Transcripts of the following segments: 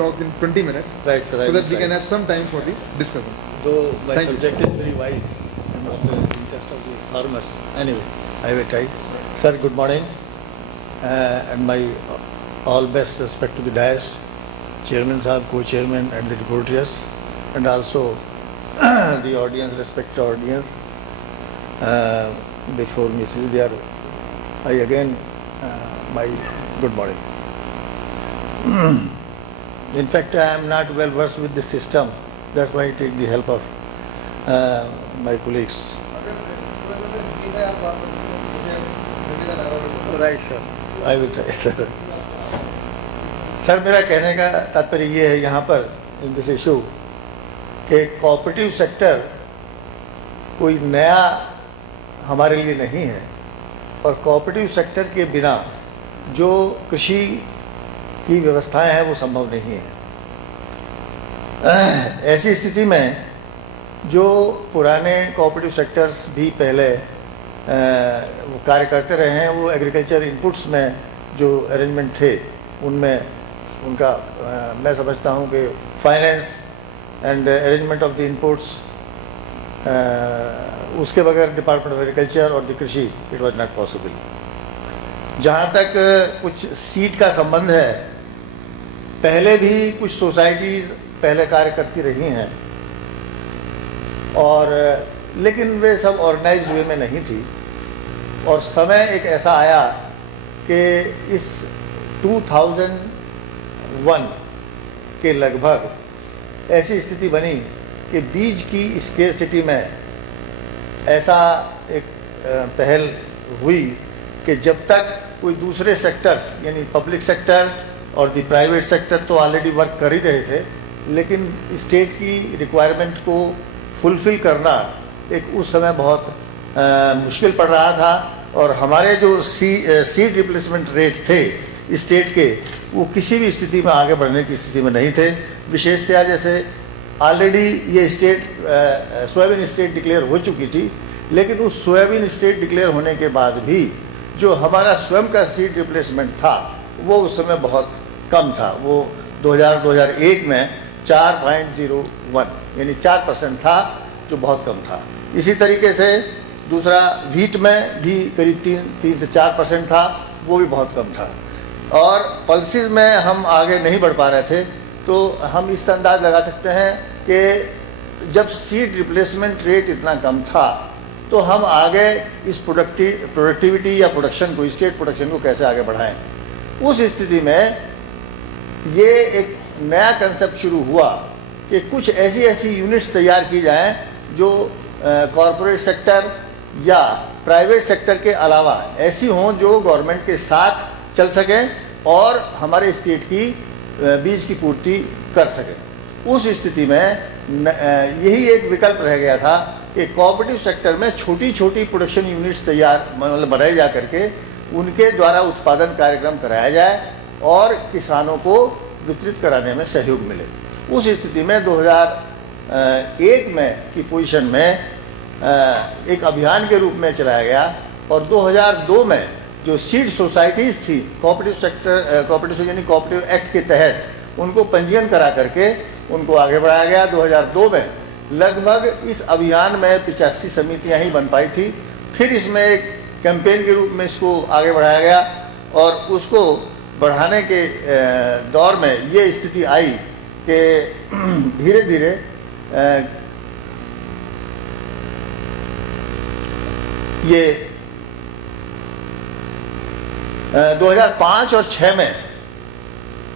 talk in 20 minutes, Right, sir. so that we can have some time for the discussion. Though my Thank you. subject is very wide and of the interest of the farmers. Anyway, I will try. Sir, good morning. And my all best respect to the dais, chairman sahab, co-chairman and the reporters, and also the audience, respect to audience. Before Mrs. There, I again, my good morning. In fact, I am not well versed with the system. That's why I take the help of my colleagues. Right, sir. I will try, sir. Sir, मेरा कहने का तात्पर्य ये है यहाँ पर in this issue कि cooperative sector कोई नया हमारे लिए नहीं है और कोऑपरेटिव सेक्टर के बिना जो कृषि की व्यवस्थाएं हैं वो संभव नहीं है। ऐसी स्थिति में जो पुराने कोऑपरेटिव सेक्टर्स भी पहले वो कार्य करते रहे हैं, वो एग्रीकल्चर इनपुट्स में जो अरेंजमेंट थे उनमें उनका मैं समझता हूँ कि finance and arrangement of the inputs उसके बगैर डिपार्टमेंट ऑफ एग्रीकल्चर और द कृषि इट वाज नॉट पॉसिबल। जहाँ तक कुछ सीट का संबंध है, पहले भी कुछ सोसाइटीज़ पहले कार्य करती रही हैं और लेकिन वे सब ऑर्गेनाइज वे में नहीं थी और समय एक ऐसा आया कि इस 2001 के लगभग ऐसी स्थिति बनी कि बीज की स्केर्सिटी में ऐसा एक पहल हुई कि जब तक कोई दूसरे सेक्टर्स यानी पब्लिक सेक्टर और द प्राइवेट सेक्टर तो ऑलरेडी वर्क कर ही रहे थे, लेकिन स्टेट की रिक्वायरमेंट को फुलफ़िल करना एक उस समय बहुत मुश्किल पड़ रहा था और हमारे जो सीड रिप्लेसमेंट रेट थे स्टेट के वो किसी भी स्थिति में आगे बढ़ने की स्थिति में नहीं थे। विशेषतया जैसे ऑलरेडी ये स्टेट सोयाबीन स्टेट डिक्लेयर हो चुकी थी, लेकिन उस सोयाबीन स्टेट डिक्लेयर होने के बाद भी जो हमारा स्वयं का सीड रिप्लेसमेंट था वो उस समय बहुत कम था। वो 2001 में 4.01 यानी 4% था, जो बहुत कम था। इसी तरीके से दूसरा वीट में भी करीब 3 से 4% था, वो भी बहुत कम था। और पल्सेस में हम आगे नहीं बढ़ पा रहे थे, तो हम इस अंदाज लगा सकते हैं कि जब सीड रिप्लेसमेंट रेट इतना कम था तो हम आगे इस प्रोडक्टिविटी या प्रोडक्शन को, स्टेट प्रोडक्शन को कैसे आगे बढ़ाएं। उस स्थिति में ये एक नया कंसेप्ट शुरू हुआ कि कुछ ऐसी यूनिट्स तैयार की जाएं जो कॉरपोरेट सेक्टर या प्राइवेट सेक्टर के अलावा ऐसी हों जो गवर्नमेंट के साथ चल सकें और हमारे स्टेट की बीज की पूर्ति कर सकें। उस स्थिति में यही एक विकल्प रह गया था कि कोऑपरेटिव सेक्टर में छोटी छोटी प्रोडक्शन यूनिट्स तैयार मतलब बनाई जा करके उनके द्वारा उत्पादन कार्यक्रम कराया जाए और किसानों को वितरित कराने में सहयोग मिले। उस स्थिति में 2001 में की पोजीशन में एक अभियान के रूप में चलाया गया और 2002 में जो सीड सोसाइटीज़ थी कोऑपरेटिव सेक्टर कोऑपरेटिव यानी कोऑपरेटिव एक्ट के तहत उनको पंजीयन करा करके उनको आगे बढ़ाया गया। 2002 में लगभग इस अभियान में 85 समितियां ही बन पाई थी। फिर इसमें एक कैंपेन के रूप में इसको आगे बढ़ाया गया और उसको बढ़ाने के दौर में ये स्थिति आई कि धीरे धीरे ये 2005 और 6 में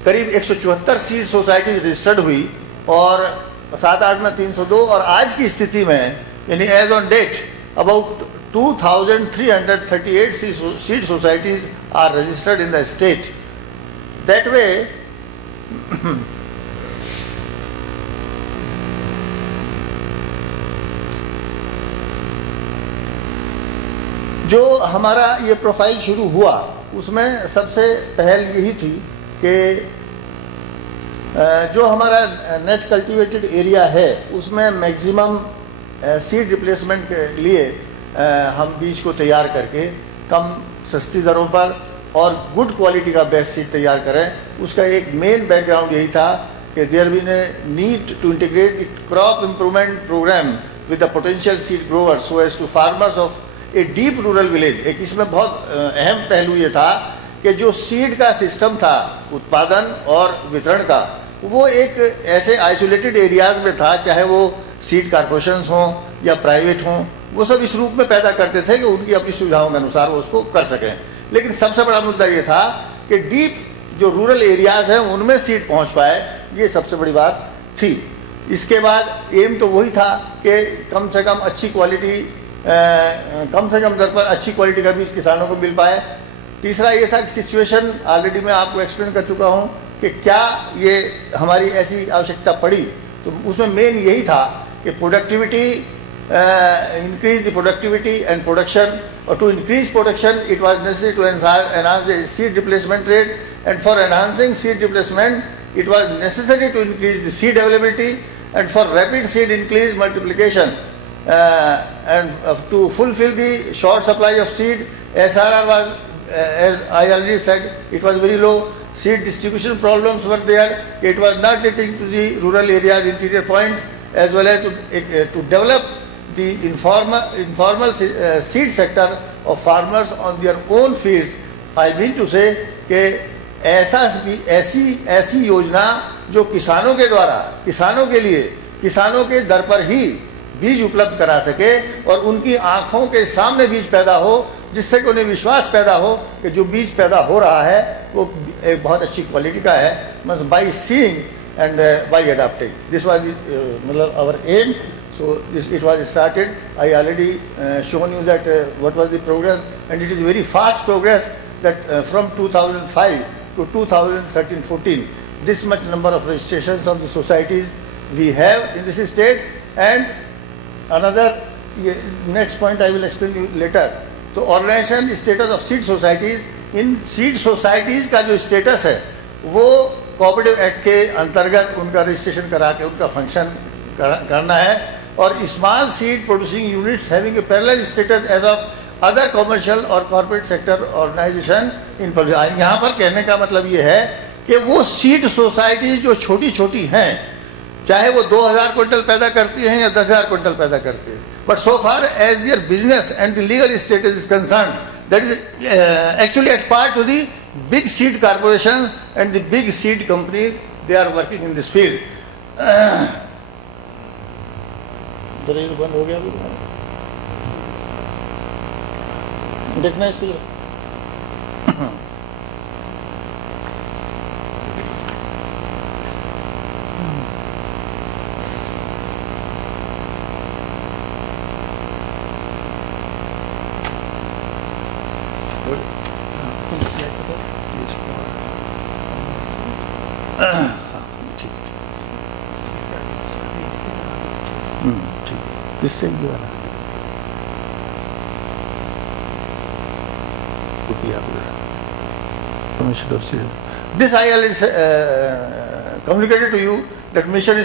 करीब 174 सीड सोसाइटीज रजिस्टर्ड हुई और 7-8 में 302 और आज की स्थिति में यानी as on date about 2338 seed societies are registered in the state. That way जो हमारा ये प्रोफाइल शुरू हुआ उसमें सबसे पहल यही थी कि जो हमारा नेट कल्टीवेटेड एरिया है उसमें मैक्सिमम सीड रिप्लेसमेंट के लिए हम बीज को तैयार करके कम सस्ती दरों पर और गुड क्वालिटी का बेस्ट सीड तैयार करें। उसका एक मेन बैकग्राउंड यही था कि there been a need to integrate it crop improvement programme with the potential seed grower so as to farmers of a deep rural village. एक इसमें बहुत अहम पहलू ये था कि जो सीड का सिस्टम था उत्पादन और वितरण का, वो एक ऐसे आइसोलेटेड एरियाज में था, चाहे वो सीड कारपोरेशंस हों या प्राइवेट हों, वो सब इस रूप में पैदा करते थे कि उनकी अपनी सुविधाओं के अनुसार वो उसको कर सकें। लेकिन सबसे बड़ा मुद्दा ये था कि डीप जो रूरल एरियाज हैं उनमें सीड पहुंच पाए, ये सबसे बड़ी बात थी। इसके बाद एम तो वही था कि कम से कम अच्छी क्वालिटी, कम से कम दर पर अच्छी क्वालिटी का बीज किसानों को मिल पाए। तीसरा ये था कि सिचुएशन ऑलरेडी मैं आपको एक्सप्लेन कर चुका हूँ कि क्या ये हमारी ऐसी आवश्यकता पड़ी, तो उसमें मेन यही था कि productivity, increase the productivity and production, or to increase production it was necessary to enhance the seed replacement rate, and for enhancing seed replacement it was necessary to increase the seed availability, and for rapid seed increase multiplication, and to fulfill the short supply of seed, SRR was, as I already said, it was very low. Seed distribution problems were there. It was not getting to the rural areas, interior point, as well as to develop the informal seed sector of farmers on their own fields. I mean to say कि ऐसी योजना जो किसानों के द्वारा, किसानों के लिए, किसानों के दर पर ही बीज उपलब्ध करा सके और उनकी आंखों के सामने बीज पैदा हो, जिससे कि उन्हें विश्वास पैदा हो कि जो बीज पैदा हो रहा है वो एक बहुत अच्छी क्वालिटी का है, मतलब by seeing and by adopting. This was मतलब our aim. So it was started. I already shown you that what was the progress, and it is very fast progress that from 2005 to 2013-14, this much number of registrations of the societies we have in this state. And another next point I will explain you later. So organization status of seed societies, in seed societies का जो status है वो cooperative act के अंतर्गत उनका registration करा के उनका फंक्शन करना है, और small seed producing units having a parallel status as of other commercial और कॉर्पोरेट सेक्टर ऑर्गेनाइजेशन इन। यहाँ पर कहने का मतलब ये है कि वो सीड सोसाइटी जो छोटी छोटी हैं, चाहे वो 2000 क्विंटल पैदा करती हैं या 10,000 क्विंटल पैदा करती हैं, but so far as their business and the legal status is concern, that is actually at part to the big seed corporation and the big seed companies, they are working in this field. बंद हो गया देखना इसको। किससे वाला This I already communicated to you that mission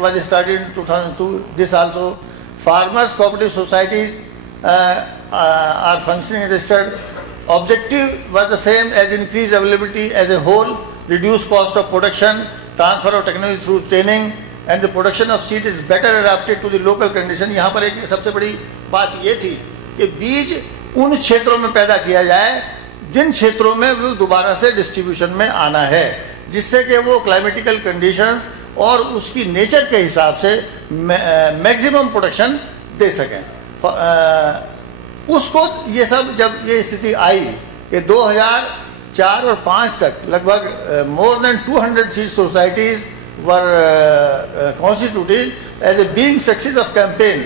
was started in 2002. This also, farmers cooperative societies are functioning registered. Objective was the same as increase availability as a whole, reduce cost of production, transfer of technology through training, and the production of seed is better adapted to the local condition. यहाँ पर एक सबसे बड़ी बात ये थी कि बीज उन क्षेत्रों में पैदा किया जाए जिन क्षेत्रों में वो दोबारा से डिस्ट्रीब्यूशन में आना है, जिससे कि वो क्लाइमेटिकल कंडीशंस और उसकी नेचर के हिसाब से मैक्सिमम प्रोडक्शन दे सकें। उसको ये सब जब ये स्थिति आई कि 2004 और 5 तक लगभग more than 200 seed societies were constituted as a being success of campaign.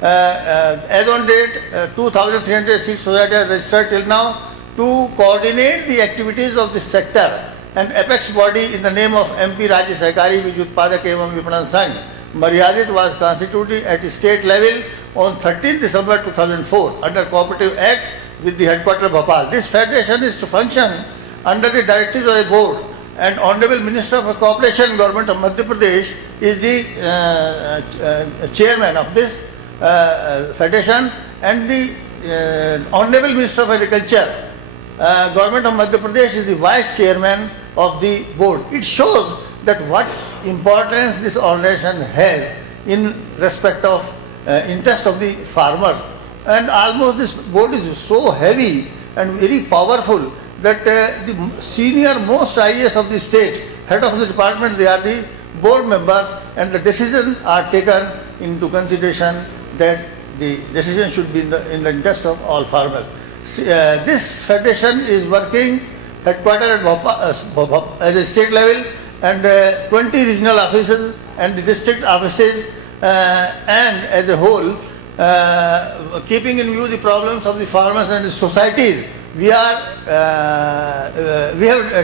As on date, 2,306 societies are registered till now to coordinate the activities of this sector. An apex body in the name of MP Rajya Sahakari Bij Utpadak Evam Vipnan Sangh Maryadit was constituted at state level on 13th December 2004 under Cooperative Act with the headquarters of Bhopal. This federation is to function under the directives of a board, and Honorable Minister for Cooperation, Government of Madhya Pradesh is the chairman of this federation, and the Honorable Minister of Agriculture, Government of Madhya Pradesh is the vice chairman of the board. It shows that what importance this organization has in respect of interest of the farmers. And almost this board is so heavy and very powerful that the senior most IAS of the state, head of the department, they are the board members, and the decisions are taken into consideration that the decision should be in the interest of all farmers. This federation is working headquartered at Bhopal as a state level, and 20 regional offices and the district offices, and as a whole, keeping in view the problems of the farmers and the societies, we have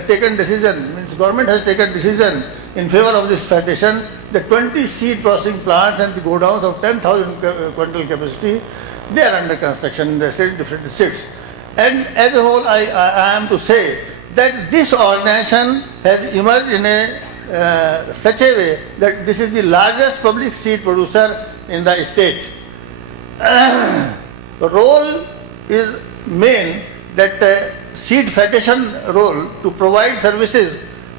taken decision, means government has taken decision in favor of this federation. The 20 seed processing plants and the godowns of 10,000 quintal capacity, they are under construction in the state, different districts. And as a whole, I am to say that this organization has emerged in a such a way that this is the largest public seed producer in the state. The role is main that seed federation role to provide services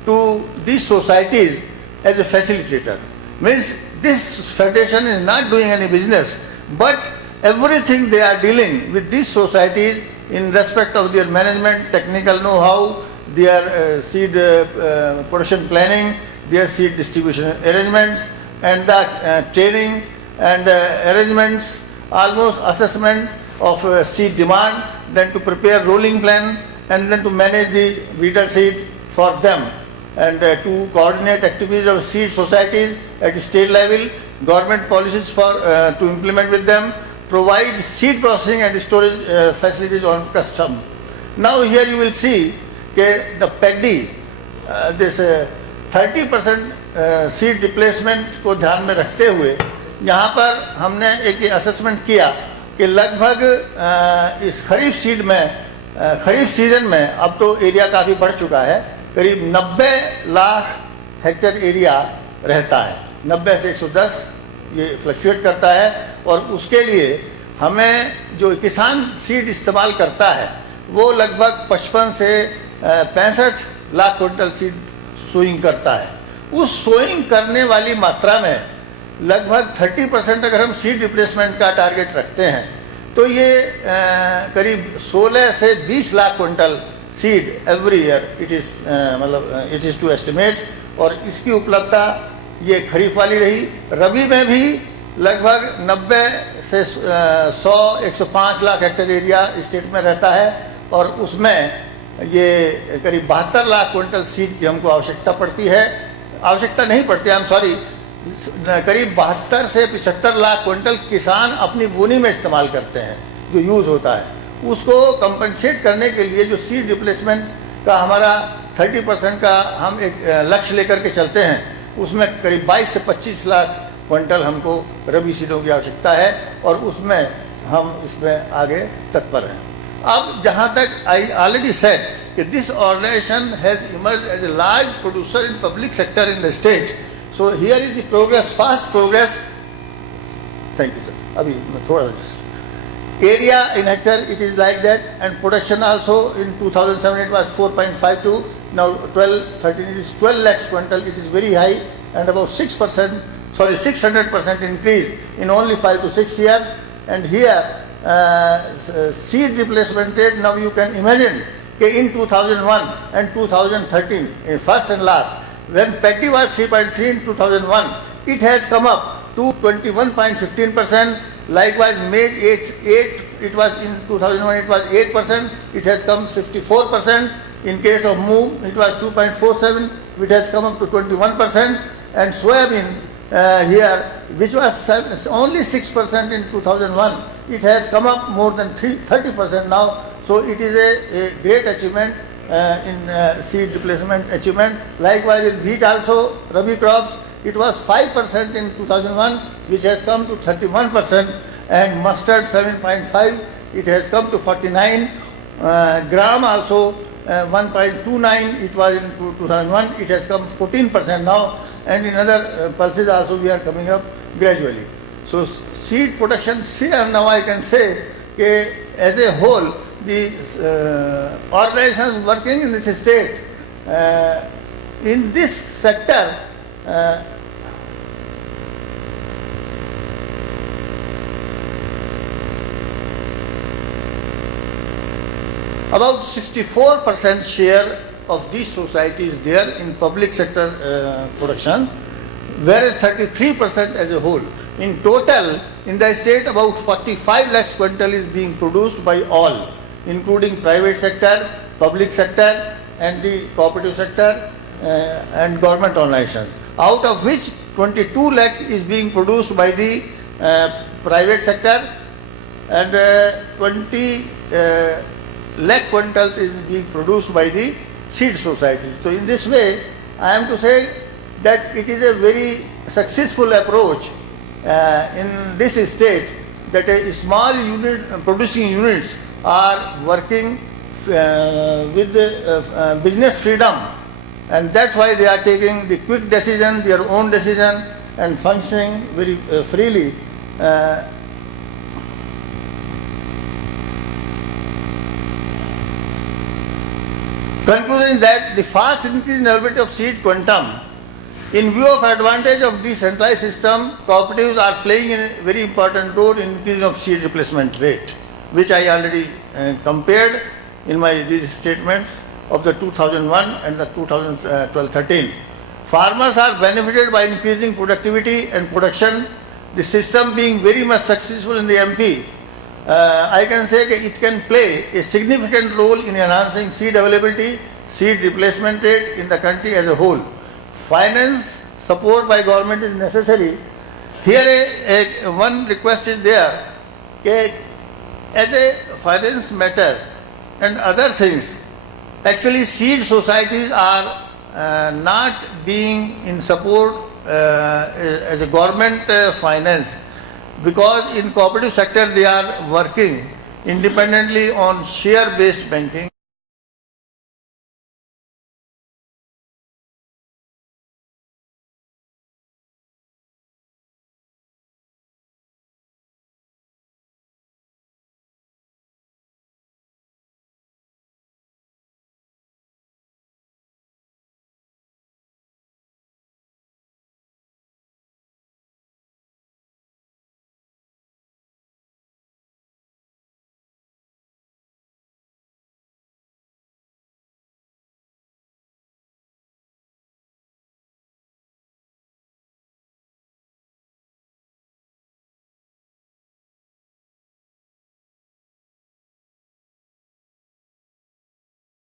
to these societies as a facilitator. Means this federation is not doing any business, but everything they are dealing with these societies in respect of their management, technical know-how, their seed production planning, their seed distribution arrangements, and the training and arrangements, almost assessment of seed demand, then to prepare rolling plan, and then to manage the breeder seed for them, and to coordinate activities of seed societies at state level, government policies for to implement with them, provide seed processing and storage facilities on custom. Now here you will see the paddy, this 30% seed replacement को ध्यान में रखते हुए यहाँ पर हमने एक assessment किया कि लगभग इस खरीफ सीड में खरीफ सीजन में अब तो एरिया काफ़ी बढ़ चुका है, करीब 90 लाख हेक्टेयर एरिया रहता है, 90 से 110 ये फ्लक्चुएट करता है, और उसके लिए हमें जो किसान सीड इस्तेमाल करता है वो लगभग 55 से 65 लाख क्विंटल सीड सोइंग करता है। उस सोइंग करने वाली मात्रा में लगभग 30% अगर हम सीड रिप्लेसमेंट का टारगेट रखते हैं तो ये करीब 16 से 20 lakh quintal seed every year it is to estimate, और इसकी उपलब्धता ये खरीफ वाली रही। रबी में भी लगभग 90 से 100-105 लाख हेक्टेयर एरिया स्टेट में रहता है, और उसमें ये करीब 72 लाख क्विंटल सीड की हमको आवश्यकता पड़ती है, आवश्यकता नहीं पड़ती, आई एम सॉरी, करीब 72 से 75 लाख क्विंटल किसान अपनी बोनी में इस्तेमाल करते हैं जो यूज़ होता है। उसको कंपनसेट करने के लिए जो सीड रिप्लेसमेंट का हमारा 30% का हम एक लक्ष्य लेकर के चलते हैं, उसमें करीब 22 से 25 लाख क्विंटल हमको रबी सीडों की आवश्यकता है, और उसमें हम इसमें आगे तत्पर हैं। अब जहाँ तक आई ऑलरेडी सेड कि this organisation has emerge as a large producer in public sector in the state, so here is the progress, fast progress. Thank you sir. अभी थोड़ा area in hectare it is like that, and production also in 2007 it was 4.52, now 13 it is 12 lakhs quintal, it is very high, and about 600% increase in only 5 to 6 years. And here seed replacement rate, now you can imagine in 2001 and 2013, first and last, when paddy was 3.3 in 2001, it has come up to 21.15%. Likewise, maize 8, it was in 2001 it was 8%, it has come 54%. In case of move, it was 2.47, it has come up to 21%. And soybean here, which was only 6% in 2001, it has come up more than 30% now. So it is a great achievement in seed replacement achievement. Likewise, in wheat also, rabi crops, it was 5% in 2001, which has come to 31%, and mustard 7.5, it has come to 49. Gram also 1.29, it was in 2001, it has come 14% now, and in other pulses also we are coming up gradually. So seed production here now I can say as a whole, the organizations working in this state in this sector about 64% share of these societies there in public sector production, whereas 33% as a whole. In total, in the state, about 45 lakhs quintal is being produced by all, including private sector, public sector, and the cooperative sector and government organizations. Out of which 22 lakhs is being produced by the private sector, and 20 lakh quintals is being produced by the seed society. So in this way, I am to say that it is a very successful approach in this state, that a small unit producing units are working with business freedom, and that's why they are taking the quick decision, their own decision, and functioning very freely. Conclusion is that the fast increase in availability of seed quantum, in view of advantage of decentralized system, cooperatives are playing a very important role in increase of seed replacement rate, which I already compared in these statements of the 2001 and the 2012-13. Farmers are benefited by increasing productivity and production. The system being very much successful in the MP, I can say that it can play a significant role in enhancing seed availability, seed replacement rate in the country as a whole. Finance support by government is necessary. Here one request is there, that as a finance matter and other things, actually seed societies are not being in support as a government finance, because in cooperative sector they are working independently on share based banking.